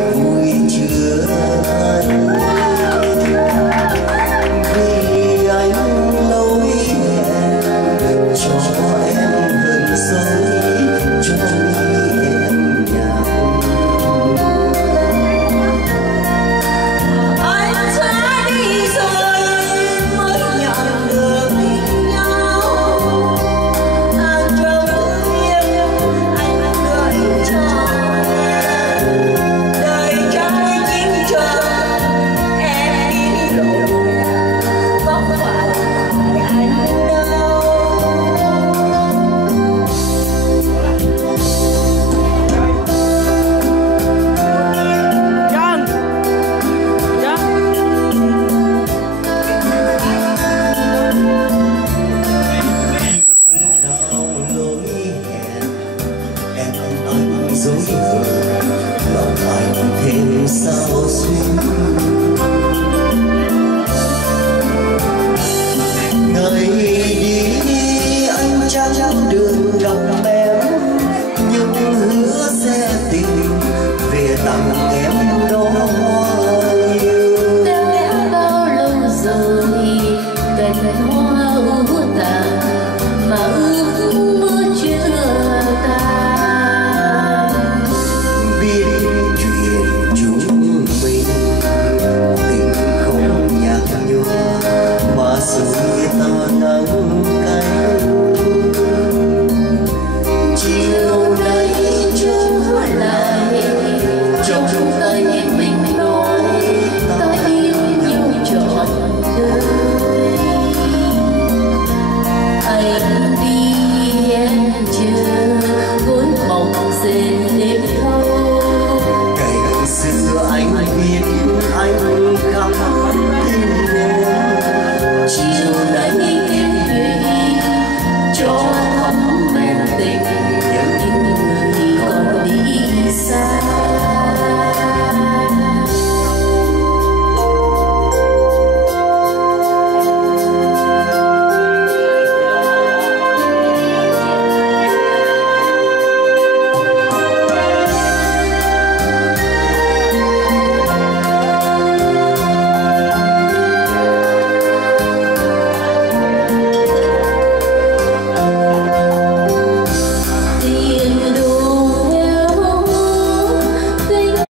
vui chưa vì anh lâu hẹn cho em gần dối cho em nhạc anh sẽ đi rồi mới nhận được tin nhau hàng trâu thương yêu anh gửi cho đời trai chim chờ em đi rồi có phải anh đâu. Giang, nào lối hẹn em anh dối vờ lòng anh thêm sao xuyên ngày đi anh chắc đường gặp em nhưng hứa sẽ tìm về tặng em